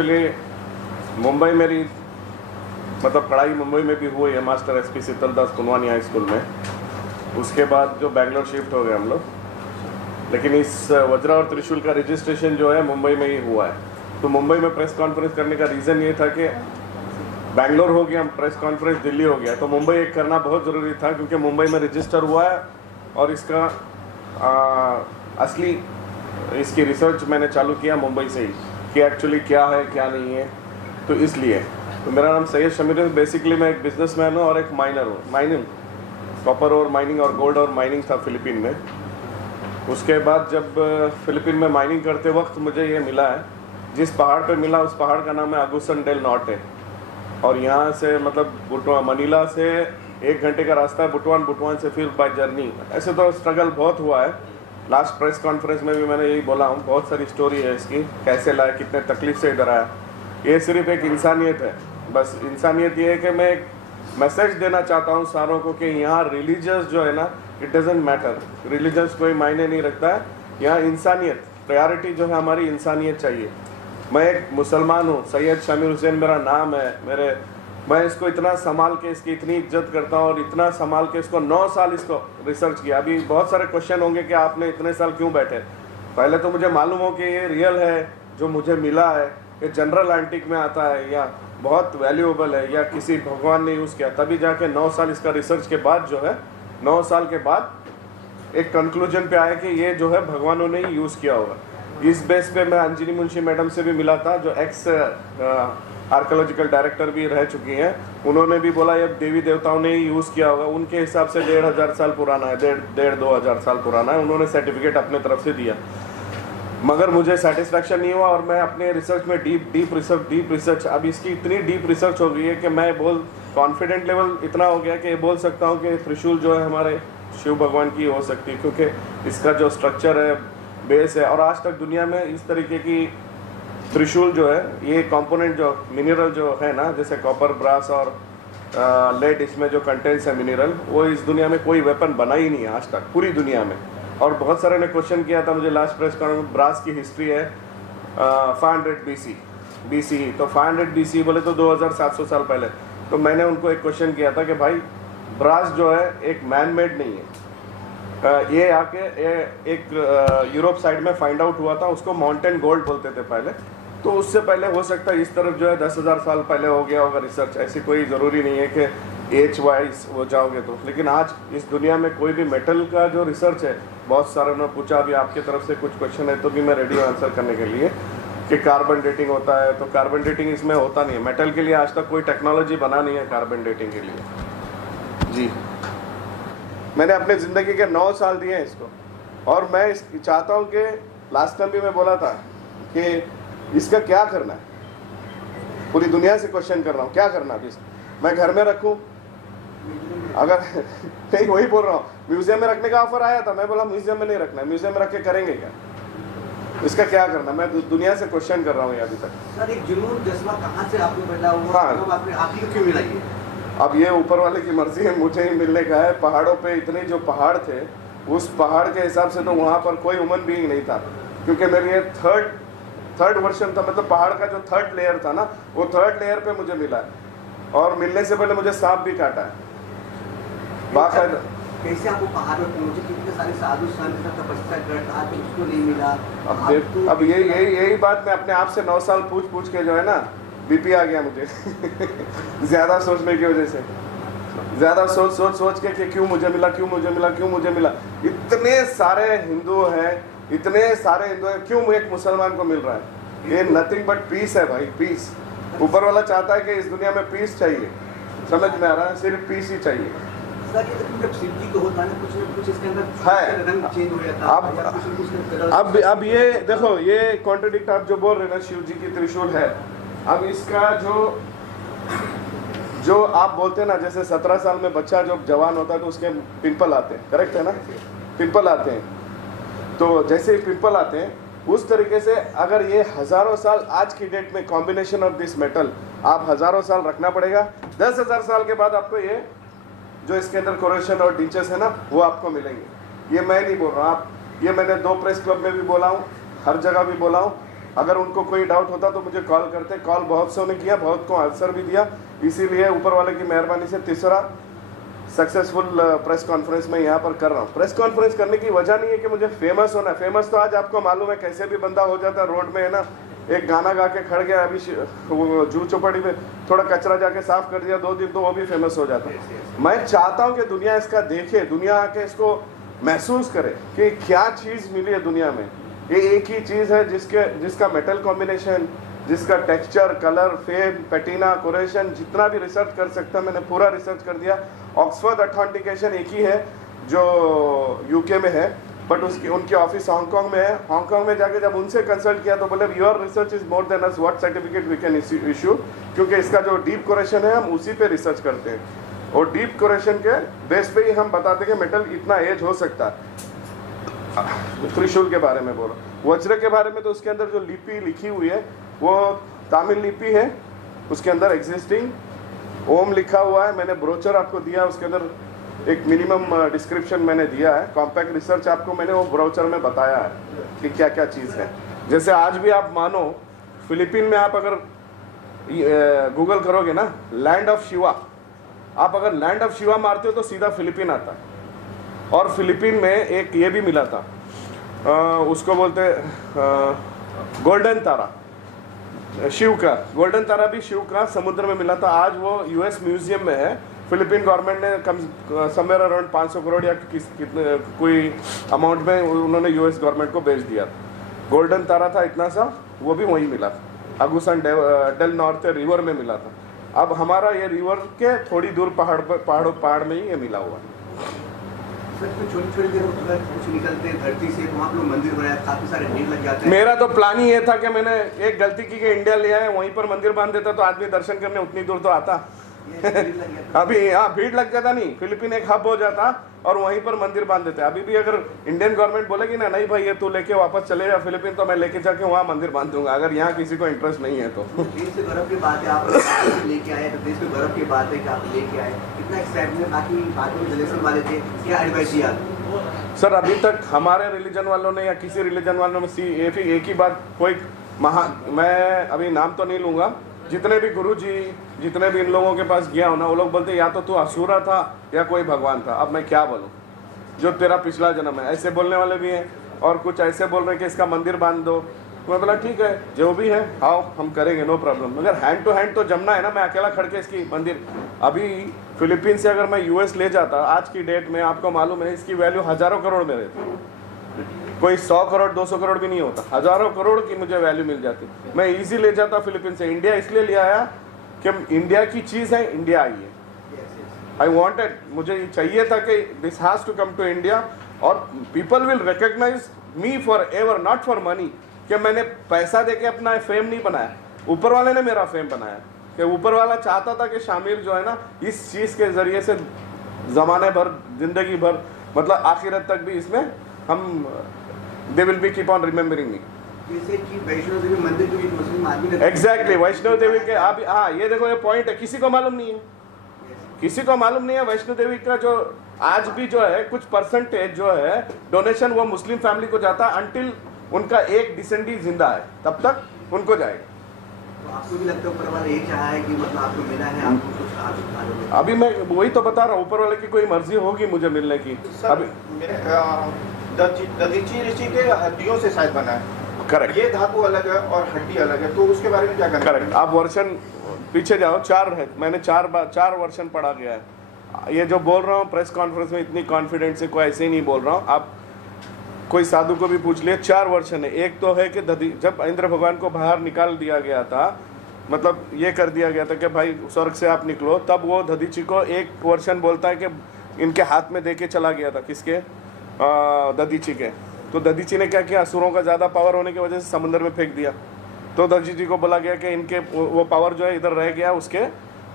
Actually Mumbai मेरी मतलब पढ़ाई मुंबई में भी हुई है, मास्टर एसपी शीतल दास कुनवानी हाई स्कूल में। उसके बाद जो बैंगलोर शिफ्ट हो गए हम लोग, लेकिन इस वज्रा और त्रिशूल का रजिस्ट्रेशन जो है मुंबई में ही हुआ है। तो मुंबई में प्रेस कॉन्फ्रेंस करने का रीज़न ये था कि बैंगलोर हो गया, प्रेस कॉन्फ्रेंस दिल्ली हो गया, तो मुंबई एक करना बहुत ज़रूरी था, क्योंकि मुंबई में रजिस्टर हुआ है और इसका असली इसकी रिसर्च मैंने चालू किया मुंबई से ही कि एक्चुअली क्या है क्या नहीं है। तो इसलिए तो मेरा नाम सैयद शमीर है। बेसिकली मैं एक बिजनेसमैन हूँ और एक माइनर हूँ। माइनिंग, कॉपर और माइनिंग और गोल्ड और माइनिंग था फिलीपीन में। उसके बाद जब फिलीपीन में माइनिंग करते वक्त मुझे ये मिला है, जिस पहाड़ पे मिला उस पहाड़ का नाम है अगुसन डेल नॉर्टे। और यहाँ से मतलब मनीला से 1 घंटे का रास्ता है, बुटवान से फिर बाय जर्नी। ऐसे तो स्ट्रगल बहुत हुआ है। लास्ट प्रेस कॉन्फ्रेंस में भी मैंने यही बोला हूँ, बहुत सारी स्टोरी है इसकी, कैसे लाया, कितने तकलीफ से इधर आया। ये सिर्फ एक इंसानियत है, बस इंसानियत ये है कि मैं एक मैसेज देना चाहता हूँ सारों को कि यहाँ रिलीजियस जो है ना, इट डजेंट मैटर, रिलीजियस कोई मायने नहीं रखता है। यहाँ इंसानियत, प्रायोरिटी जो है हमारी इंसानियत चाहिए। मैं एक मुसलमान हूँ, सैयद शमीर हुसैन मेरा नाम है। मैं इसको इतना संभाल के, इसकी इतनी इज्जत करता हूँ और इतना संभाल के इसको 9 साल इसको रिसर्च किया। अभी बहुत सारे क्वेश्चन होंगे कि आपने इतने साल क्यों बैठे। पहले तो मुझे मालूम हो कि ये रियल है जो मुझे मिला है, ये जनरल एंटीक में आता है या बहुत वैल्यूएबल है या किसी भगवान ने यूज़ किया, तभी जाके 9 साल इसका रिसर्च के बाद जो है 9 साल के बाद एक कंक्लूजन पे आया कि ये जो है भगवानों ने ही यूज़ किया होगा। इस बेस पे मैं अंजनी मुंशी मैडम से भी मिला था, जो एक्स आर्कोलॉजिकल डायरेक्टर भी रह चुकी हैं। उन्होंने भी बोला ये देवी देवताओं ने ही यूज़ किया होगा। उनके हिसाब से 1500 साल पुराना है, 1500 साल पुराना है। उन्होंने सर्टिफिकेट अपने तरफ से दिया, मगर मुझे सेटिस्फैक्शन नहीं हुआ और मैं अपने रिसर्च में डीप रिसर्च अब इसकी इतनी डीप रिसर्च हो गई है कि मैं कॉन्फिडेंट लेवल इतना हो गया कि बोल सकता हूँ कि त्रिशूल जो है हमारे शिव भगवान की हो सकती है, क्योंकि इसका जो स्ट्रक्चर है, बेस है, और आज तक दुनिया में इस तरीके की त्रिशूल जो है, ये कंपोनेंट जो मिनरल जो है ना, जैसे कॉपर, ब्रास और लेड, इसमें जो कंटेंट्स है मिनरल, वो इस दुनिया में कोई वेपन बना ही नहीं है आज तक पूरी दुनिया में। और बहुत सारे ने क्वेश्चन किया था मुझे लास्ट प्रेस कॉन्फ्रेंस, ब्रास की हिस्ट्री है 500 BC, तो 500 BC बोले तो 2700 साल पहले। तो मैंने उनको एक क्वेश्चन किया था कि भाई ब्रास जो है एक मैन मेड नहीं है, ये आके एक यूरोप साइड में फाइंड आउट हुआ था, उसको माउंटेन गोल्ड बोलते थे पहले। तो उससे पहले हो सकता है इस तरफ जो है 10,000 साल पहले हो गया होगा रिसर्च। ऐसी कोई ज़रूरी नहीं है कि एज वाइज हो जाओगे तो। लेकिन आज इस दुनिया में कोई भी मेटल का जो रिसर्च है, बहुत सारे ने पूछा, अभी आपकी तरफ से कुछ क्वेश्चन है तो भी मैं रेडी हूँ आंसर करने के लिए, कि कार्बन डेटिंग होता है, तो कार्बन डेटिंग इसमें होता नहीं है। मेटल के लिए आज तक कोई टेक्नोलॉजी बना नहीं है कार्बन डेटिंग के लिए। जी, मैंने अपने ज़िंदगी के 9 साल दिए हैं इसको, और मैं चाहता हूँ कि लास्ट टाइम भी मैं बोला था कि इसका क्या करना है, पूरी दुनिया से क्वेश्चन कर रहा हूँ क्या करना है। मैं घर में रखूँ, अगर नहीं, वही बोल रहा हूँ, म्यूजियम में रखने का ऑफर आया था, मैं बोला म्यूजियम में नहीं रखना है, म्यूजियम में रख के करेंगे क्या, इसका क्या करना। मैं दुनिया से क्वेश्चन कर रहा हूँ अभी तक। सर, एक जुनून जज्बा कहाँ से आपको पैदा हुआ? हाँ, आपको क्यों मिला ये? अब ये ऊपर वाले की मर्जी है, मुझे ही मिलने का है। पहाड़ों पे इतने जो पहाड़ थे, उस पहाड़ के हिसाब से तो वहाँ पर कोई ह्यूमन बीइंग नहीं था, क्योंकि मेरी ये थर्ड वर्जन था, मतलब पहाड़ का जो 3rd लेयर था ना, वो 3rd लेयर पे मुझे मिला है। और मिलने से पहले मुझे सांप भी काटा है बाकायदा। कैसे आपको पहाड़ में पहुंचे? कितने सारे साधु संत तपस्या करता है, उसको नहीं मिला। अब यही बात मैं अपने आप से 9 साल पूछ के जो है ना, बीपी आ गया मुझे ज़्यादा सोचने की वजह से, ज़्यादा सोच के कि क्यों मुझे मिला। इतने सारे हिंदू हैं, क्यों एक मुसलमान को मिल रहा है? ये नथिंग बट पीस है भाई, पीस। ऊपर वाला चाहता है कि इस दुनिया में पीस चाहिए, समझ में आ रहा है, सिर्फ पीस ही चाहिए। अब ये देखो, ये कॉन्ट्रडिक्ट आप जो बोल रहे हैं ना, शिव जी की त्रिशूल है। अब इसका जो आप बोलते हैं ना, जैसे 17 साल में बच्चा जब जवान होता है तो उसके पिंपल आते हैं, करेक्ट है ना, पिंपल आते हैं। तो जैसे ही पिंपल आते हैं, उस तरीके से अगर ये हज़ारों साल आज की डेट में कॉम्बिनेशन ऑफ दिस मेटल आप हज़ारों साल रखना पड़ेगा, 10,000 साल के बाद आपको ये जो इसके अंदर कोरेशन और टीचर्स है ना, वो आपको मिलेंगे। ये मैं नहीं बोल रहा, आप, ये मैंने 2 प्रेस क्लब में भी बोला हूँ, हर जगह भी बोला हूँ अगर उनको कोई डाउट होता तो मुझे कॉल करते, कॉल बहुत से ने किया, बहुत को आंसर भी दिया, इसीलिए ऊपर वाले की मेहरबानी से तीसरा सक्सेसफुल प्रेस कॉन्फ्रेंस में यहाँ पर कर रहा हूँ। प्रेस कॉन्फ्रेंस करने की वजह नहीं है कि मुझे फेमस होना है, फेमस तो आज आपको मालूम है कैसे भी बंदा हो जाता है रोड में, है ना, एक गाना गा के खड़ गया, अभी वो जू चौपाटी में थोड़ा कचरा जाके साफ कर दिया 2 दिन तो वो भी फेमस हो जाता है। मैं चाहता हूँ कि दुनिया इसका देखे, दुनिया आके इसको महसूस करे कि क्या चीज़ मिली है दुनिया में। ये एक ही चीज़ है जिसका मेटल कॉम्बिनेशन, जिसका टेक्सचर, कलर, फेम, पैटिना, कोरेशन, जितना भी रिसर्च कर सकता मैंने पूरा रिसर्च कर दिया। ऑक्सफोर्ड ऑथेंटिकेशन एक ही है जो यूके में है, बट उनकी ऑफिस हांगकांग में है। हांगकांग में जाके जब उनसे कंसल्ट किया तो बोले your research is more than us, what certificate we can issue, क्योंकि इसका जो डीप कोरेशन है हम उसी पे रिसर्च करते हैं और डीप कोरेशन के बेस पे ही हम बताते हैं कि मेटल इतना एज हो सकता है। त्रिशूल के बारे में बोलो, वज्र के बारे में तो उसके अंदर जो लिपि लिखी हुई है वो तमिल लिपि है, उसके अंदर एग्जिस्टिंग ओम लिखा हुआ है। मैंने ब्रोचर आपको दिया, उसके अंदर एक मिनिमम डिस्क्रिप्शन मैंने दिया है। कॉम्पैक्ट रिसर्च आपको मैंने वो ब्राउचर में बताया है कि क्या क्या चीज़ है। जैसे आज भी आप मानो फिलीपीन में आप अगर गूगल करोगे ना लैंड ऑफ शिवा, आप अगर लैंड ऑफ शिवा मारते हो तो सीधा फिलीपीन आता है। और फिलीपीन में एक ये भी मिला था, उसको बोलते गोल्डन तारा, शिव का गोल्डन तारा भी शिव का समुद्र में मिला था। आज वो यूएस म्यूजियम में है। फिलीपीन गवर्नमेंट ने समवेयर अराउंड 500 करोड़ या कितने कोई अमाउंट में उन्होंने यूएस गवर्नमेंट को बेच दिया। गोल्डन तारा था इतना सा, वो भी वहीं मिला, अगुसन डेल नॉर्ते रिवर में मिला था। अब हमारा ये रिवर के थोड़ी दूर पहाड़ में ही ये मिला हुआ है। छोटी कुछ निकलते हैं धरती से, वहाँ लोग मंदिर बनाया, काफी सारे भीड़ लग जाते हैं। मेरा तो प्लान ही ये था कि मैंने एक गलती की कि इंडिया ले आए, वहीं पर मंदिर बांध देता तो आदमी दर्शन करने उतनी दूर तो आता। अभी यहाँ भीड़ लग जाता नहीं, फिलीपीन एक हब हो जाता और वहीं पर मंदिर बांध देते। अभी भी अगर इंडियन गवर्नमेंट बोलेगी ना नहीं भाई ये तू लेके वापस चले जा फिलीपीन, तो मैं लेके जाके वहाँ मंदिर बांध दूंगा, अगर यहाँ किसी को इंटरेस्ट नहीं है तो। देश से गर्व की बात है आप लेके आए, तो देश में गर्व की बात है कि आप लेके आए, कितना एक्साइटमेंट। बाकी रिलेशन वाले थे, क्या एडवाइस दिया सर? अभी तक हमारे रिलीजन वालों ने या किसी रिलीजन वालों में एक ही बात, कोई मैं अभी नाम तो नहीं लूँगा, जितने भी गुरु जी जितने भी इन लोगों के पास गया हो ना, वो लोग बोलते या तो तू असुरा था या कोई भगवान था। अब मैं क्या बोलूँ, जो तेरा पिछला जन्म है, ऐसे बोलने वाले भी हैं और कुछ ऐसे बोल रहे हैं कि इसका मंदिर बांध दो। मैं बोला ठीक है जो भी है आओ हम करेंगे, नो प्रॉब्लम, मगर हैंड टू हैंड तो जमना है ना। मैं अकेला खड़ के इसकी मंदिर, अभी फिलीपीन से अगर मैं यूएस ले जाता आज की डेट में, आपको मालूम है इसकी वैल्यू हज़ारों करोड़ में रहती, कोई 100 करोड़ 200 करोड़ भी नहीं होता, हज़ारों करोड़ की मुझे वैल्यू मिल जाती। मैं इजी ले जाता फिलीपीन से। इंडिया इसलिए ले आया कि इंडिया की चीज़ है, इंडिया आई है। आई वॉन्टेड, मुझे चाहिए था कि this has to come to India और people will recognise me forever, not for money, कि मैंने पैसा देके अपना फेम नहीं बनाया, ऊपर वाले ने मेरा फेम बनाया। कि ऊपर वाला चाहता था कि शामिर जो है ना इस चीज़ के ज़रिए से ज़माने भर, ज़िंदगी भर, मतलब आखिरत तक भी इसमें हम they will be keep on remembering me. जैसे कि वैष्णो देवी मंदिर जो एक मुस्लिम आदमी ने एग्जैक्टली वैष्णो देवी के आप, हाँ ये देखो ये पॉइंट है, किसी को मालूम नहीं है, किसी को मालूम नहीं है। वैष्णो देवी का जो आज भी जो है कुछ परसेंटेज जो है डोनेशन वो मुस्लिम फैमिली को जाता है, अंटिल उनका एक डिसेंडी जिंदा है तब तक उनको जाएगा। तो आपको भी लगता है ऊपर वाला ये चाहा है कि मतलब आपको मिला है, आपको कुछ आप अभी मैं वही तो बता रहा हूँ, ऊपर वाले की कोई मर्जी होगी मुझे मिलने की। अभी दधीची ऋषि के हड्डियों से शायद बना है, करेक्ट, ये धातु अलग है और हड्डी अलग है, तो उसके बारे में क्या करना? करेक्ट, आप वर्षन पीछे जाओ, 4 है, मैंने 4 वर्षन पढ़ा गया है। ये जो बोल रहा हूँ प्रेस कॉन्फ्रेंस में इतनी कॉन्फिडेंस से कोई ऐसे ही नहीं बोल रहा हूँ, आप कोई साधु को भी पूछ लिया, 4 वर्षन है। एक तो है कि जब इंद्र भगवान को बाहर निकाल दिया गया था, मतलब ये कर दिया गया था कि भाई स्वर्ग से आप निकलो, तब वो दधीची को एक वर्षन बोलता है कि इनके हाथ में दे के चला गया था, किसके, दधीची के। तो दधीची ने क्या किया, असुरों का ज़्यादा पावर होने की वजह से समुद्र में फेंक दिया। तो दधीची को बोला गया कि इनके वो पावर जो है इधर रह गया, उसके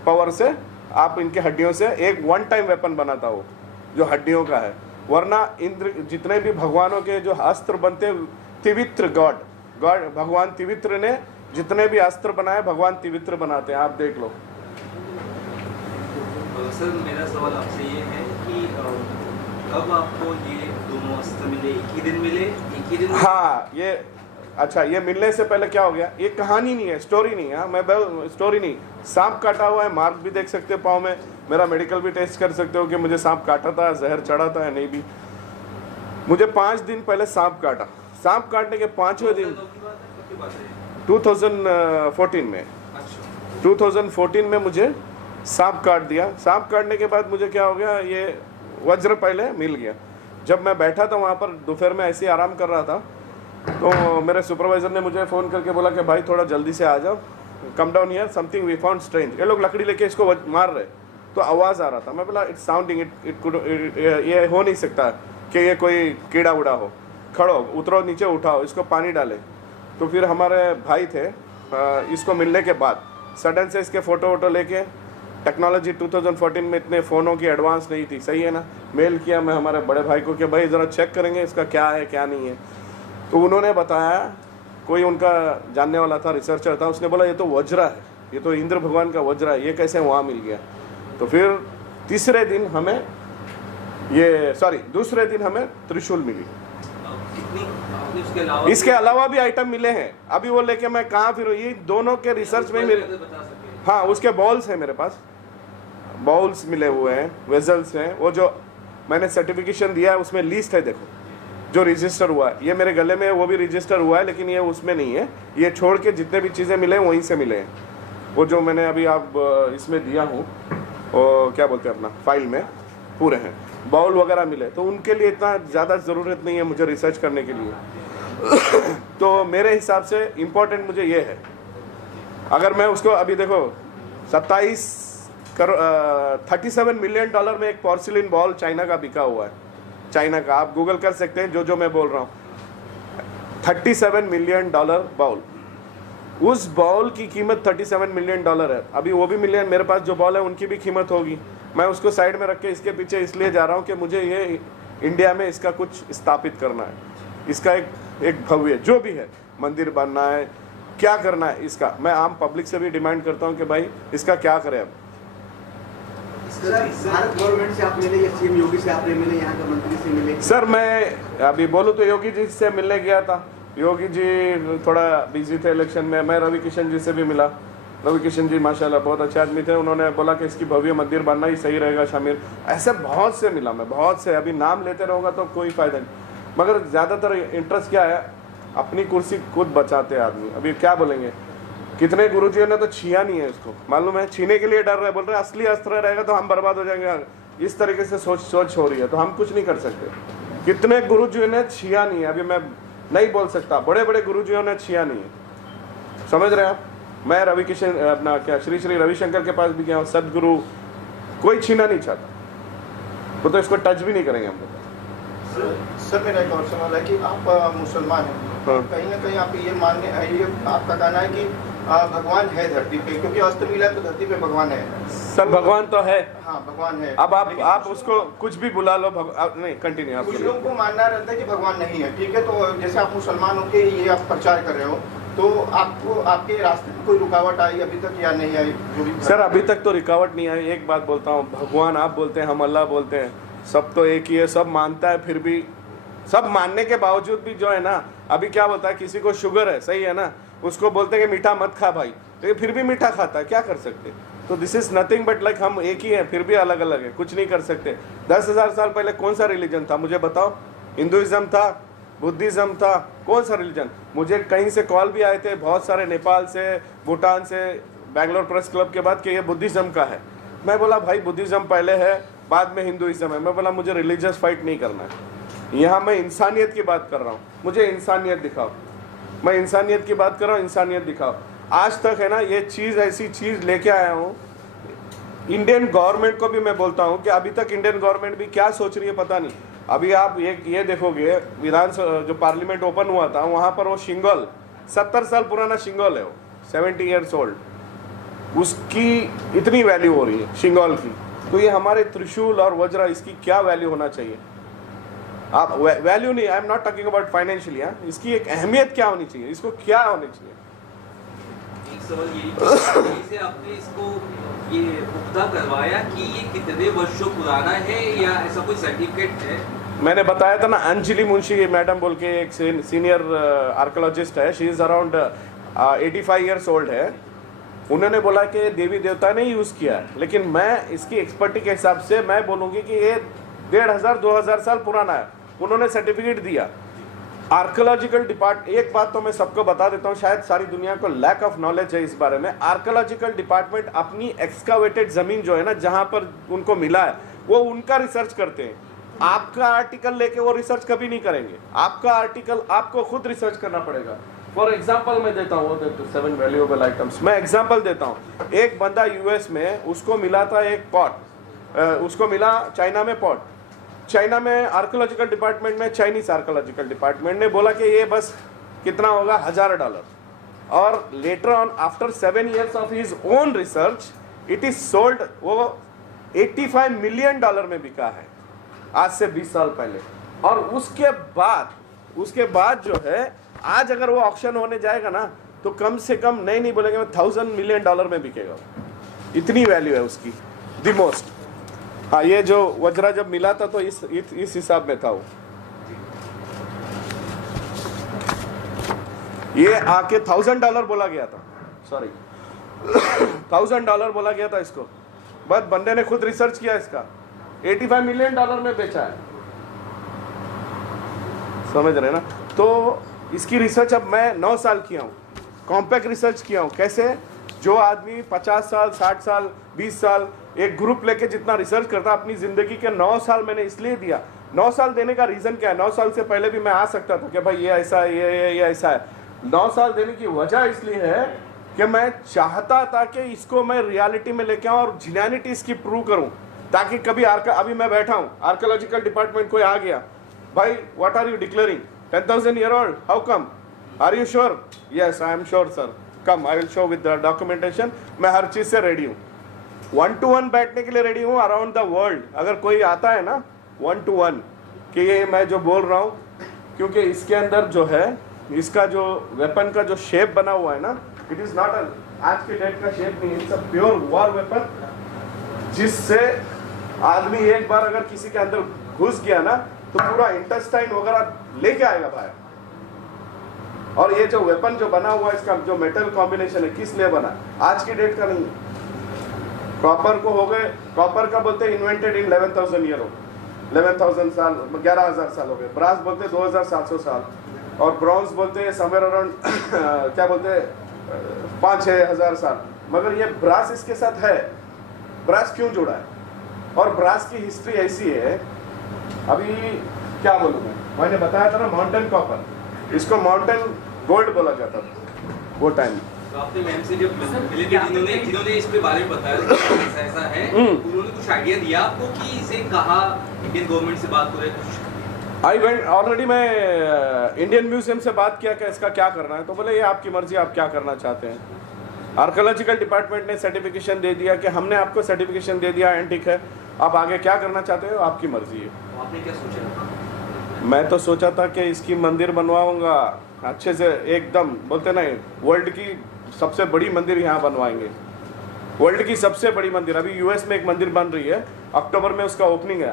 पावर से आप इनके हड्डियों से एक वन टाइम वेपन बनाता हो जो हड्डियों का है, वरना इंद्र जितने भी भगवानों के जो अस्त्र बनते, तिवित्र गॉड भगवान तिवित्र ने जितने भी अस्त्र बनाए भगवान तिवित्र बनाते हैं, आप देख लो। सर मेरा सवाल आपसे ये है कि कब आपको ये दोनों अस्त्र मिले, एक ही दिन मिले, एक ही दिन? हाँ, ये अच्छा ये मिलने से पहले क्या हो गया, ये कहानी नहीं है, स्टोरी नहीं है, मैं स्टोरी नहीं, सांप काटा हुआ है, मार्क भी देख सकते हो पाँव में, मेरा मेडिकल भी टेस्ट कर सकते हो कि मुझे सांप काटा था, जहर चढ़ा था या नहीं भी। मुझे 5 दिन पहले सांप काटा, सांप काटने के 5वें दिन 2014 में, 2014 में मुझे सांप काट दिया। सांप काटने के बाद मुझे क्या हो गया, ये वज्र पहले मिल गया। जब मैं बैठा था वहाँ पर दोपहर में ऐसे ही आराम कर रहा था, तो मेरे सुपरवाइजर ने मुझे फ़ोन करके बोला कि भाई थोड़ा जल्दी से आ जाओ, come down here, something we found strange. ये लोग लकड़ी लेके इसको मार रहे, तो आवाज़ आ रहा था। मैं बोला इट्स साउंडिंग, ये हो नहीं सकता कि ये कोई कीड़ा उड़ा हो, खड़ो उतरो नीचे, उठाओ इसको, पानी डाले। तो फिर हमारे भाई थे, इसको मिलने के बाद सडन से इसके फ़ोटो वोटो लेके, टेक्नोलॉजी 2014 में इतने फ़ोनों की एडवांस नहीं थी, सही है ना, मेल किया मैं हमारे बड़े भाई को कि भाई ज़रा चेक करेंगे इसका क्या है क्या नहीं है। तो उन्होंने बताया, कोई उनका जानने वाला था, रिसर्चर था, उसने बोला ये तो वज्रा है, ये तो इंद्र भगवान का वज्रा है, ये कैसे वहाँ मिल गया। तो फिर दूसरे दिन हमें त्रिशूल मिली। इसके अलावा भी आइटम मिले हैं, अभी वो लेके मैं कहाँ फिर, ये दोनों के रिसर्च में मेरे, हाँ उसके बॉल्स हैं मेरे पास, बॉल्स मिले हुए हैं, वेजल्स हैं, वो जो मैंने सर्टिफिकेशन दिया है उसमें लिस्ट है, देखो जो रजिस्टर हुआ है, ये मेरे गले में वो भी रजिस्टर हुआ है, लेकिन ये उसमें नहीं है, ये छोड़ के जितने भी चीज़ें मिले वहीं से मिले हैं। वो जो मैंने अभी आप इसमें दिया हूँ, वो क्या बोलते हैं अपना फाइल में पूरे हैं, बाउल वगैरह मिले, तो उनके लिए इतना ज़्यादा ज़रूरत नहीं है मुझे रिसर्च करने के लिए। तो मेरे हिसाब से इम्पोर्टेंट मुझे ये है, अगर मैं उसको अभी देखो 37 मिलियन डॉलर में एक पोर्सिलिन बॉल चाइना का बिका हुआ है, चाइना का, आप गूगल कर सकते हैं जो मैं बोल रहा हूँ, 37 मिलियन डॉलर बाउल, उस बॉल की कीमत 37 मिलियन डॉलर है। अभी वो भी मिलियन, मेरे पास जो बॉल है उनकी भी कीमत होगी। मैं उसको साइड में रख के इसके पीछे इसलिए जा रहा हूँ कि मुझे ये इंडिया में इसका कुछ स्थापित करना है, इसका एक भव्य जो भी है मंदिर बनना है, क्या करना है इसका, मैं आम पब्लिक से भी डिमांड करता हूँ कि भाई इसका क्या करें। अब भारत गवर्नमेंट से आप मिले या सीएम योगी से आपने मिले, यहाँ के मंत्री से मिले? सर मैं अभी बोलूँ तो योगी जी से मिलने गया था, योगी जी थोड़ा बिजी थे इलेक्शन में। मैं रवि किशन जी से भी मिला, रवि किशन जी माशाल्लाह बहुत अच्छे आदमी थे, उन्होंने बोला कि इसकी भव्य मंदिर बनना ही सही रहेगा शामिर। ऐसे बहुत से मिला मैं, बहुत से, अभी नाम लेते रहूँगा तो कोई फ़ायदा नहीं, मगर ज़्यादातर इंटरेस्ट क्या है, अपनी कुर्सी खुद बचाते आदमी। अभी क्या बोलेंगे, कितने गुरुजियों ने तो छिया नहीं है उसको, मालूम है, छीने के लिए डर रहे, बोल रहे असली अस्त्र रहेगा तो हम बर्बाद हो जाएंगे, इस तरीके से सोच हो रही है, तो हम कुछ नहीं कर सकते। कितने गुरुजियों ने छिया नहीं है, अभी मैं नहीं बोल सकता, बड़े बड़े गुरुजियों ने छिया नहीं है, समझ रहे हैं आप। मैं रवि किशन अपना क्या श्री श्री रविशंकर के पास भी गया हूँ, सदगुरु, कोई छीना नहीं चाहता, वो तो इसको टच भी नहीं करेंगे हम लोग। सर मेरा एक और सवाल है कि आप मुसलमान हैं, हाँ। कहीं ना कहीं आप ये मानने, ये आपका कहना है कि भगवान है धरती पे, क्योंकि अस्त्र मिला तो धरती पे भगवान है। सर भगवान तो है, हाँ भगवान है। अब आप उसको कुछ भी बुला लो, नहीं कंटिन्यू आप। कुछ लोगों को मानना रहता है कि भगवान नहीं है, ठीक है, तो जैसे आप मुसलमान होके ये आप प्रचार कर रहे हो, तो आपको आपके रास्ते में कोई रुकावट आई अभी तक या नहीं आई? जो भी सर अभी तक तो रुकावट नहीं आई। एक बात बोलता हूँ, भगवान आप बोलते हैं, हम अल्लाह बोलते हैं, सब तो एक ही है, सब मानता है, फिर भी सब मानने के बावजूद भी जो है ना, अभी क्या होता है, किसी को शुगर है, सही है ना, उसको बोलते हैं कि मीठा मत खा भाई, तो फिर भी मीठा खाता है, क्या कर सकते। तो this is nothing but like हम एक ही हैं, फिर भी अलग अलग है, कुछ नहीं कर सकते। 10,000 साल पहले कौन सा रिलीजन था मुझे बताओ? हिंदुइज्म था, बुद्धिज्म था, कौन सा रिलीजन? मुझे कहीं से कॉल भी आए थे, बहुत सारे, नेपाल से, भूटान से, बैंगलोर प्रेस क्लब के बाद कि ये बुद्धिज्म का है। मैं बोला भाई बुद्धिज्म पहले है, बाद में हिंदुइज्म है। मैं बोला मुझे रिलीजियस फाइट नहीं करना है, यहाँ मैं इंसानियत की बात कर रहा हूँ, मुझे इंसानियत दिखाओ, मैं इंसानियत की बात कर रहा हूँ, इंसानियत दिखाओ। आज तक है ना ये चीज़, ऐसी चीज़ लेके आया हूँ। इंडियन गवर्नमेंट को भी मैं बोलता हूँ कि अभी तक इंडियन गवर्नमेंट भी क्या सोच रही है पता नहीं। अभी आप ये देखोगे, विधानसभा जो पार्लियामेंट ओपन हुआ था वहाँ पर वो शिंगल, 70 साल पुराना शिंगल है, वो 70 ईयर्स ओल्ड, उसकी इतनी वैल्यू हो रही है शिंगल की। तो ये हमारे त्रिशूल और वज्रा, इसकी क्या वैल्यू होना चाहिए? आप वैल्यू नहीं, I am not talking about financially, इसकी एक अहमियत क्या होनी चाहिए, इसको क्या होनी चाहिए? एक सवाल यही से आपने इसको ये पुख्ता करवाया कि ये कितने वर्षों पुराना है, या ऐसा कोई सर्टिफिकेट है मैंने बताया था ना, अंजलि मुंशी मैडम बोल के एक सीनियर आर्कोलॉजिस्ट है, she is around 85 years old है। उन्होंने बोला कि देवी देवता ने यूज़ किया है, लेकिन मैं इसकी एक्सपर्टी के हिसाब से मैं बोलूँगी कि ये 1500-2000 साल पुराना है। उन्होंने सर्टिफिकेट दिया। आर्कोलॉजिकल डिपार्टमेंट, एक बात तो मैं सबको बता देता हूँ, शायद सारी दुनिया को लैक ऑफ नॉलेज है इस बारे में। आर्कोलॉजिकल डिपार्टमेंट अपनी एक्सकावेटेड ज़मीन जो है ना, जहाँ पर उनको मिला है, वो उनका रिसर्च करते हैं। आपका आर्टिकल लेके वो रिसर्च कभी नहीं करेंगे। आपका आर्टिकल आपको खुद रिसर्च करना पड़ेगा। फॉर एग्जाम्पल मैं देता हूँ, 7 वैल्यूएबल आइटम्स, मैं एग्जाम्पल देता हूँ। एक बंदा यूएस में, उसको मिला था एक पॉट, उसको मिला चाइना में पॉट। चाइना में आर्कोलॉजिकल डिपार्टमेंट में, चाइनीज आर्कोलॉजिकल डिपार्टमेंट ने बोला कि ये बस कितना होगा, $1000। और later on after 7 years of his own research it is sold, वो $85 मिलियन में बिका है आज से 20 साल पहले। और उसके बाद जो है, आज अगर वो ऑक्शन होने जाएगा ना, तो कम से कम नहीं बोलेंगे, $1000 मिलियन में बिकेगा। इतनी वैल्यू है उसकी, द मोस्ट। हाँ, ये जो वज्रा जब मिला था तो इस हिसाब में था वो। ये आके $1000 बोला गया था, सॉरी $1000 बोला गया था इसको। बस बंदे ने खुद रिसर्च किया, इसका $85 मिलियन में बेचा है। समझ रहे ना? तो इसकी रिसर्च अब मैं 9 साल किया हूँ, कॉम्पैक्ट रिसर्च किया हूँ। कैसे? जो आदमी 50 साल, 60 साल, 20 साल एक ग्रुप लेके जितना रिसर्च करता, अपनी जिंदगी के 9 साल मैंने इसलिए दिया। 9 साल देने का रीजन क्या है? 9 साल से पहले भी मैं आ सकता था कि भाई ये ऐसा है, ये ऐसा है। 9 साल देने की वजह इसलिए है कि मैं चाहता था कि इसको मैं रियलिटी में लेके आऊँ और जेन्युइनिटी इसकी प्रूव करूँ, ताकि कभी अभी मैं बैठा हूँ, आर्कोलॉजिकल डिपार्टमेंट कोई आ गया, भाई what are you declaring 10,000 year old, how come, are you sure? Yes I am sure sir, come, I will show with the documentation. मैं हर चीज़ से रेडी हूँ, 1-to-1 बैठने के लिए रेडी हूँ अराउंड द वर्ल्ड। अगर कोई आता है ना 1-to-1 कि ये मैं जो बोल रहा हूँ, क्योंकि इसके अंदर जो है, इसका जो वेपन का जो शेप बना हुआ है ना, इट इज़ नॉट आज के डेट का शेप नहीं, it's a pure war weapon, जिससे आदमी एक बार अगर किसी के अंदर घुस गया ना, तो पूरा इंटेस्टाइन वगैरह लेके आएगा बाहर। और ये जो वेपन जो बना हुआ है, इसका जो मेटल कॉम्बिनेशन है, किस लिए बना? आज की डेट का नहीं। कॉपर को हो गए, कॉपर का बोलते हैं इन्वेंटेड इन 11,000 year old, 11,000 साल, 11,000 साल हो गए। ब्रास बोलते हैं 2,700 साल, और ब्रॉन्ज बोलते हैं समवेयर अराउंड क्या बोलते हैं 5-6 हज़ार साल। मगर ये ब्रास इसके साथ है। ब्रास क्यों जुड़ा है? और ब्रास की हिस्ट्री ऐसी है, अभी क्या बोलूँ मैंने बताया था ना, माउंटेन कॉपर, इसको माउंटेन गोल्ड बोला जाता था वो टाइम। तो आपने मैम से जब मिले थे, जिन्होंने इसके बारे में बताया ऐसा ऐसा है, उन्होंने कुछ आइडिया दिया आपको कि इसे कहाँ इंडियन गवर्नमेंट से बात हो रही है कुछ? आई वेंट ऑलरेडी, मैं इंडियन म्यूजियम से बात किया कि इसका क्या करना है, तो बोले ये आपकी मर्जी, आप क्या करना चाहते हैं। आर्कोलॉजिकल डिपार्टमेंट ने सर्टिफिकेशन दे दिया कि हमने आपको सर्टिफिकेशन दे दिया, एंटिक है, आप आगे क्या करना चाहते हो आपकी मर्जी है। तो आपने क्या सोचा? मैं तो सोचा था कि इसकी मंदिर बनवाऊंगा अच्छे से, एकदम बोलते नहीं, वर्ल्ड की सबसे बड़ी मंदिर यहाँ बनवाएंगे, वर्ल्ड की सबसे बड़ी मंदिर। अभी यूएस में एक मंदिर बन रही है, अक्टूबर में उसका ओपनिंग है,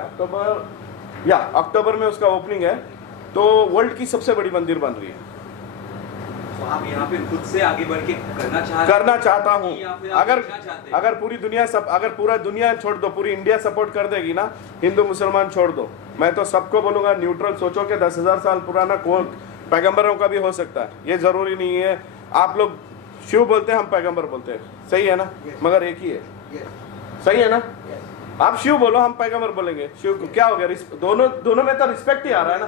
अक्टूबर में उसका ओपनिंग है, तो वर्ल्ड की सबसे बड़ी मंदिर बन रही है। तो आप यहाँ पे खुद से आगे बढ़ के करना चाहता हूँ। अगर पूरी दुनिया अगर पूरा दुनिया छोड़ दो, पूरी इंडिया सपोर्ट कर देगी ना, हिंदू मुसलमान छोड़ दो, मैं तो सबको बोलूँगा न्यूट्रल सोचो कि 10,000 साल पुराना कौन पैगंबरों का भी हो सकता है, ये ज़रूरी नहीं है। आप लोग शिव बोलते हैं, हम पैगंबर बोलते हैं, सही है ना? मगर एक ही है, सही है ना? आप शिव बोलो, हम पैगंबर बोलेंगे। शिव को क्या हो गया? दोनों में तो रिस्पेक्ट ही आ रहा है ना,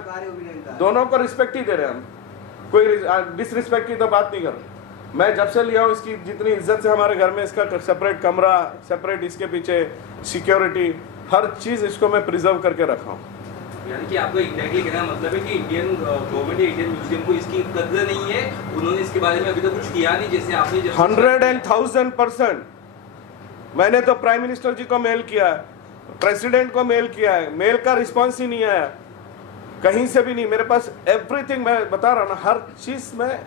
दोनों को रिस्पेक्ट ही दे रहे हैं हम, कोई डिसरिस्पेक्ट की तो बात नहीं कर। मैं जब से लिया हूँ इसकी जितनी इज्जत से हमारे घर में, इसका सेपरेट कमरा, सेपरेट इसके पीछे सिक्योरिटी, हर चीज़ इसको मैं प्रिजर्व करके रखा हूँ। यानी कि आपको एग्जैक्टली कहना मतलब है कि इंडियन गवर्नमेंट या इंडियन म्यूजियम को इसकी कदर नहीं है, उन्होंने इसके बारे में अभी तक कुछ किया नहीं, जैसे आपने 100,000%। मैंने तो प्राइम मिनिस्टर जी को मेल किया है, प्रेसिडेंट को मेल किया है, मेल का रिस्पॉन्स ही नहीं आया कहीं से भी नहीं। मेरे पास एवरीथिंग, मैं बता रहा हूँ ना, हर चीज़ में।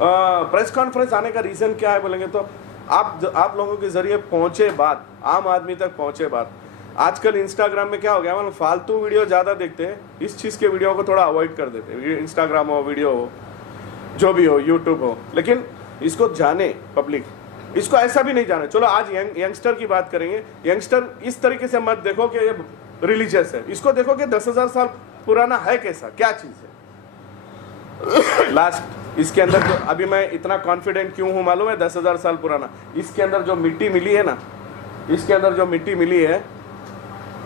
प्रेस कॉन्फ्रेंस आने का रीज़न क्या है बोलेंगे तो आप लोगों के ज़रिए पहुँचे बात, आम आदमी तक पहुँचे बात। आजकल इंस्टाग्राम में क्या हो गया, मतलब फालतू वीडियो ज़्यादा देखते हैं, इस चीज़ के वीडियो को थोड़ा अवॉइड कर देते हैं। इंस्टाग्राम हो, वीडियो हो, जो भी हो, यूट्यूब हो, लेकिन इसको जाने पब्लिक, इसको ऐसा भी नहीं जाने। चलो आज यंगस्टर की बात करेंगे। यंगस्टर इस तरीके से मत देखो कि ये रिलीजियस है, इसको देखो कि 10,000 साल पुराना है, कैसा क्या चीज़ है। लास्ट इसके अंदर जो अभी मैं इतना कॉन्फिडेंट क्यों हूँ मालूम है, 10,000 साल पुराना, इसके अंदर जो मिट्टी मिली है ना, इसके अंदर जो मिट्टी मिली है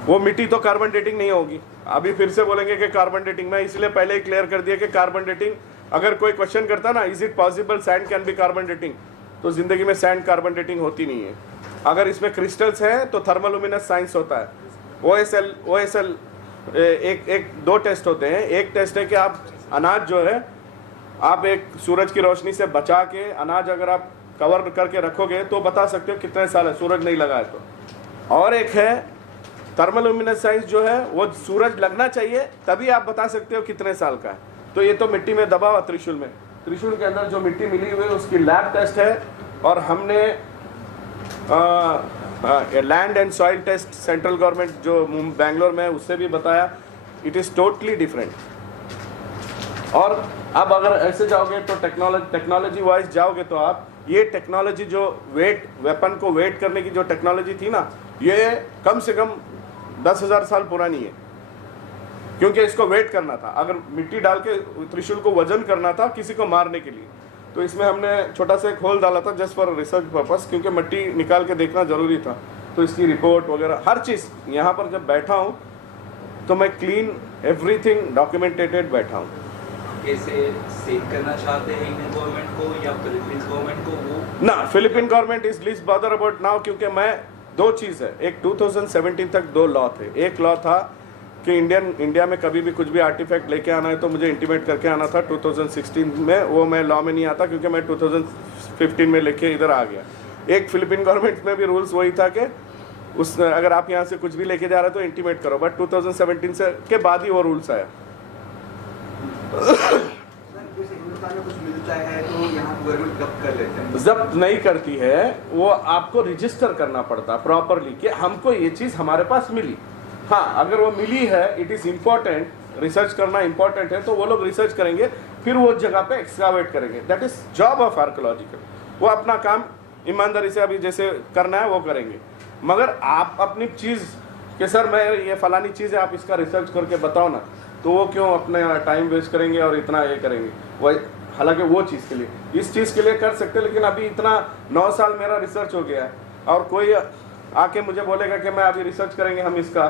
वो मिट्टी तो कार्बन डेटिंग नहीं होगी। अभी फिर से बोलेंगे कि कार्बन डेटिंग, मैं इसलिए पहले ही क्लियर कर दिया कि कार्बन डेटिंग, अगर कोई क्वेश्चन करता ना is it possible sand can be carbon dating, तो जिंदगी में सैंड कार्बन डेटिंग होती नहीं है। अगर इसमें क्रिस्टल्स है तो थर्मोलुमिनस साइंस होता है। OSL एक दो टेस्ट होते हैं। एक टेस्ट है कि आप अनाज जो है आप एक सूरज की रोशनी से बचा के अनाज अगर आप कवर करके रखोगे तो बता सकते हो कितने साल है, सूरज नहीं लगा है तो। और एक है थर्मोलुमिनस साइंस जो है वो सूरज लगना चाहिए तभी आप बता सकते हो कितने साल का है। तो ये तो मिट्टी में दबा हुआ त्रिशूल में, त्रिशूल के अंदर जो मिट्टी मिली हुई है उसकी लैब टेस्ट है, और हमने land and soil test central government जो बेंगलोर में है उससे भी बताया, इट इज़ टोटली डिफरेंट। और अब अगर ऐसे जाओगे तो टेक्नोलॉजी वाइज जाओगे तो आप ये टेक्नोलॉजी जो वेपन को वेट करने की जो टेक्नोलॉजी थी ना, ये कम से कम 10,000 साल पुरानी है, क्योंकि इसको वेट करना था। अगर मिट्टी डाल के त्रिशूल को वजन करना था किसी को मारने के लिए, तो इसमें हमने छोटा सा एक होल डाला था जस्ट फॉर रिसर्च पर्पस, क्योंकि मिट्टी निकाल के देखना ज़रूरी था। तो इसकी रिपोर्ट वगैरह हर चीज़ यहाँ पर जब बैठा हूँ तो मैं क्लीन एवरीथिंग डॉक्यूमेंटेटेड बैठा हूँ। कैसे सेव करना चाहते हैं इंडियन गवर्नमेंट को या फिलीपींस गवर्नमेंट को? वो ना, Philippine government is least bother about now, क्योंकि मैं दो चीज़ है, एक 2017 तक 2 लॉ थे। एक लॉ था कि इंडिया में कभी भी कुछ भी आर्टिफैक्ट लेके आना है तो मुझे इंटीमेट करके आना था 2016 में, वो मैं लॉ में नहीं आता क्योंकि मैं 2015 में लेके इधर आ गया। एक फिलीपीन गवर्नमेंट में भी रूल्स वही था कि उस अगर आप यहाँ से कुछ भी लेके जा रहे हो तो इंटीमेट करो, बट 2017 से के बाद ही वो रूल्स आया। हिंदुस्तान में कुछ मिलता है तो यहाँ गवर्नमेंट जब्त कर लेते हैं। जब्त नहीं करती है, वो आपको रजिस्टर करना पड़ता प्रॉपरली कि हमको ये चीज़ हमारे पास मिली। हाँ, अगर वो मिली है, इट इज़ इम्पोर्टेंट, रिसर्च करना इम्पोर्टेंट है, तो वो लोग रिसर्च करेंगे, फिर वो जगह पे एक्सकावेट करेंगे। That is job of archaeological. वो अपना काम ईमानदारी से अभी जैसे करना है वो करेंगे, मगर आप अपनी चीज़ कि सर मैं ये फलानी चीज़ है, आप इसका रिसर्च करके बताओ ना, तो वो क्यों अपने टाइम वेस्ट करेंगे और इतना ये करेंगे। वही हालांकि वो चीज़ के लिए, इस चीज़ के लिए कर सकते, लेकिन अभी इतना 9 साल मेरा रिसर्च हो गया है, और कोई आके मुझे बोलेगा कि मैं अभी रिसर्च करेंगे हम इसका,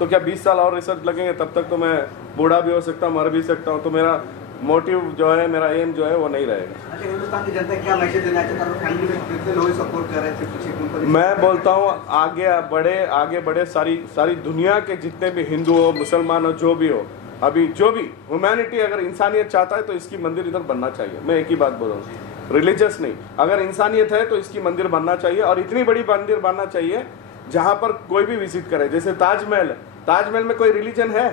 तो क्या 20 साल और रिसर्च लगेंगे? तब तक तो मैं बूढ़ा भी हो सकता हूँ, मर भी सकता हूँ। तो मेरा मोटिव जो है, मेरा एम जो है वो नहीं रहेगा। अच्छा, हिंदुस्तान की जनता क्या मैसेज देना चाहता है? फैमिली में कितने लोग सपोर्ट कर रहे थे? मैं बोलता हूँ आगे बढ़े सारी दुनिया के जितने भी हिंदू हो, मुसलमान हो, जो भी हो, अभी जो भी ह्यूमैनिटी अगर इंसानियत चाहता है तो इसकी मंदिर इधर बनना चाहिए। मैं एक ही बात बोल रहा हूँ, रिलीजियस नहीं, अगर इंसानियत है तो इसकी मंदिर बनना चाहिए, और इतनी बड़ी मंदिर बनना चाहिए जहाँ पर कोई भी विजिट करे। जैसे ताजमहल है, ताजमहल में कोई रिलीजन है?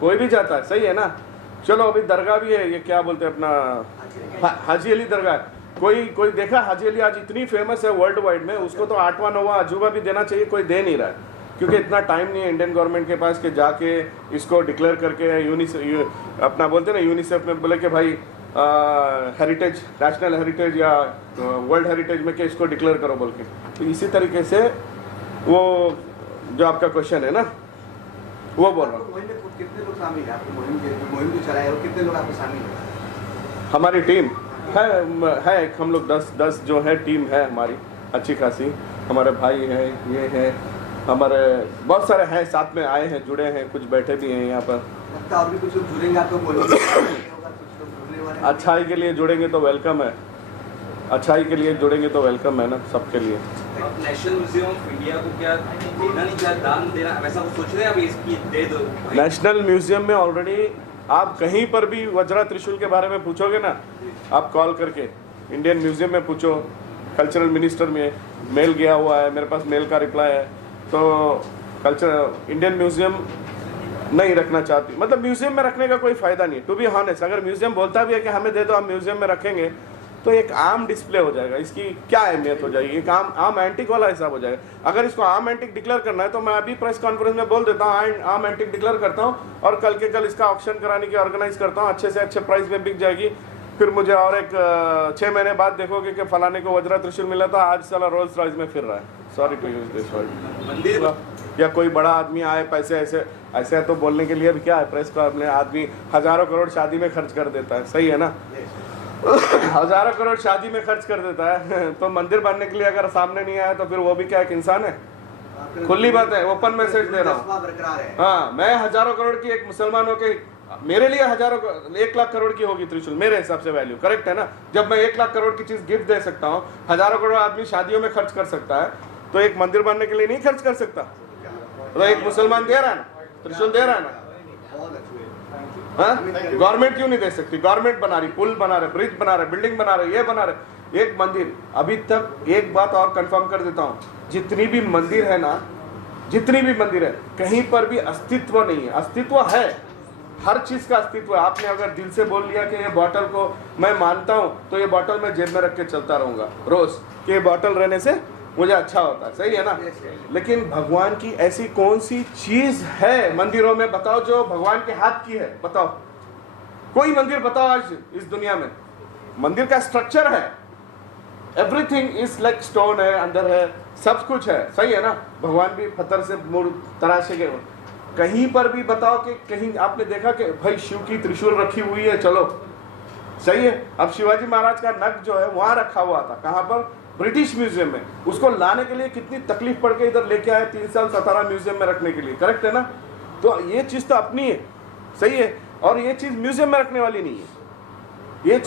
कोई भी जाता है, सही है ना? चलो अभी दरगाह भी है, ये क्या बोलते हैं अपना हाजी अली दरगाह, कोई देखा? हाजी अली आज इतनी फेमस है वर्ल्ड वाइड में, उसको तो 8वां 9वां अजूबा भी देना चाहिए, कोई दे नहीं रहा है, क्योंकि इतना टाइम नहीं है इंडियन गवर्नमेंट के पास कि जाके इसको डिक्लेयर करके अपना बोलते हैं ना यूनिसेफ में बोले कि भाई हेरिटेज, नेशनल हेरिटेज या वर्ल्ड हेरिटेज में कि इसको डिक्लेयर करो बोल के। तो इसी तरीके से वो जो आपका क्वेश्चन है ना, वो बोल रहा हूँ। कितने लोग शामिल हैं आपकी मुहिम जो चलाए हो? कितने लोग आपको शामिल हैं? हमारी टीम है हम लोग 10 जो है टीम है हमारी अच्छी खासी। हमारे भाई हैं, ये है, हमारे बहुत सारे हैं, साथ में आए हैं, जुड़े हैं, कुछ बैठे भी हैं यहाँ पर। और भी कुछ लोग जुड़ेंगे आपको बोलेंगे? अच्छाई के लिए जुड़ेंगे तो वेलकम है, अच्छाई के लिए जुड़ेंगे तो वेलकम है ना सबके लिए। नेशनल म्यूजियम ऑफ इंडिया को क्या देना नहीं, क्या दान देना, वैसा कुछ सोच रहे हैं? अभी इसकी दे दो। नेशनल म्यूजियम में ऑलरेडी आप कहीं पर भी वज्रा त्रिशूल के बारे में पूछोगे ना, आप कॉल करके इंडियन म्यूजियम में पूछो, कल्चरल मिनिस्टर में मेल गया हुआ है, मेरे पास मेल का रिप्लाई है। तो इंडियन म्यूजियम नहीं रखना चाहती, मतलब म्यूजियम में रखने का कोई फ़ायदा नहीं। टू बी हॉनेस्ट, अगर म्यूजियम बोलता भी है कि हमें दे दो, हम म्यूजियम में रखेंगे, तो एक आम डिस्प्ले हो जाएगा, इसकी क्या अहमियत हो जाएगी, एक आम एंटिक वाला हिसाब हो जाएगा। अगर इसको आम एंटिक डिक्लेयर करना है तो मैं अभी प्रेस कॉन्फ्रेंस में बोल देता हूँ आम एंटिक डिक्लेयर करता हूँ और कल के कल इसका ऑक्शन कराने की ऑर्गेनाइज करता हूँ, अच्छे से अच्छे प्राइस में बिक जाएगी। फिर मुझे और एक 6 महीने बाद देखोगे कि फलाने को वज्रा त्रिशूल मिला था, आज साला रोल्स रॉयस में फिर रहा है। Sorry to use this word. मंदिर या कोई बड़ा आदमी आए पैसे ऐसे ऐसे तो बोलने के लिए भी क्या है, प्रेस को अपने आदमी हजारों करोड़ शादी में खर्च कर देता है, सही है ना, हजारों करोड़ शादी में खर्च कर देता है तो मंदिर बनने के लिए अगर सामने नहीं आया तो फिर वो भी क्या एक इंसान है। खुली बात है, ओपन मैसेज दे रहा हूँ। हाँ, मैं हजारों करोड़ की एक मुसलमान होके मेरे लिए 1 लाख करोड़ की होगी त्रिशूल, मेरे हिसाब से वैल्यू करेक्ट है ना। जब मैं 1 लाख करोड़ की चीज गिफ्ट दे सकता हूँ, हजारों करोड़ आदमी शादियों में खर्च कर सकता है, तो एक मंदिर बनने के लिए नहीं खर्च कर सकता? तो एक मुसलमान दे रहा है ना, त्रिशूल दे रहा है ना। गवर्नमेंट क्यों नहीं दे सकती? गवर्नमेंट बना रही, पुल बना रहे, ब्रिज बना रहे, बिल्डिंग बना रहे, ये बना रहे, एक मंदिर। अभी तक एक बात और कंफर्म कर देता हूँ, जितनी भी मंदिर है ना, जितनी भी मंदिर है, कहीं पर भी अस्तित्व नहीं है। अस्तित्व है, हर चीज का अस्तित्व है। आपने अगर दिल से बोल लिया कि ये बॉटल को मैं मानता हूँ, तो ये बॉटल मैं जेब में रख के चलता रहूंगा रोज, कि ये बॉटल रहने से मुझे अच्छा होता है, सही है ना। लेकिन भगवान की ऐसी कौन सी चीज है मंदिरों में, बताओ, जो भगवान के हाथ की है? बताओ, कोई मंदिर बताओ आज इस दुनिया में। मंदिर का स्ट्रक्चर है, एवरीथिंग इज लाइक स्टोन है, अंदर है, सब कुछ है, सही है ना। भगवान भी पत्थर से तराशे गए। कहीं पर भी बताओ कि कहीं आपने देखा कि भाई शिव की त्रिशूल रखी हुई है, चलो सही है। अब शिवाजी महाराज का नग जो है वहां रखा हुआ था, कहां पर? ब्रिटिश म्यूजियम में। उसको लाने के लिए कितनी तकलीफ पड़ के इधर लेके आए, 3 साल 17 म्यूजियम में रखने के लिए, करेक्ट है ना। तो ये चीज तो अपनी है, सही है, और ये चीज म्यूजियम में रखने वाली नहीं है। ये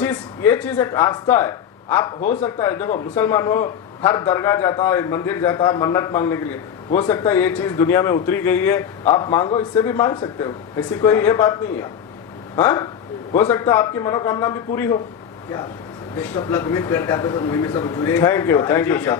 चीज एक आस्था है। आप हो सकता है, देखो मुसलमान हो, हर दरगाह जाता है, मंदिर जाता है मन्नत मांगने के लिए, हो सकता है ये चीज दुनिया में उतरी गई है, आप मांगो, इससे भी मांग सकते हो, ऐसी कोई ये बात नहीं है। हाँ, हो सकता है आपकी मनोकामना भी पूरी हो। क्या बेस्ट ऑफ लक, उम्मीद करते हैं आप सब मूवी में सब जुड़े। Thank you sir.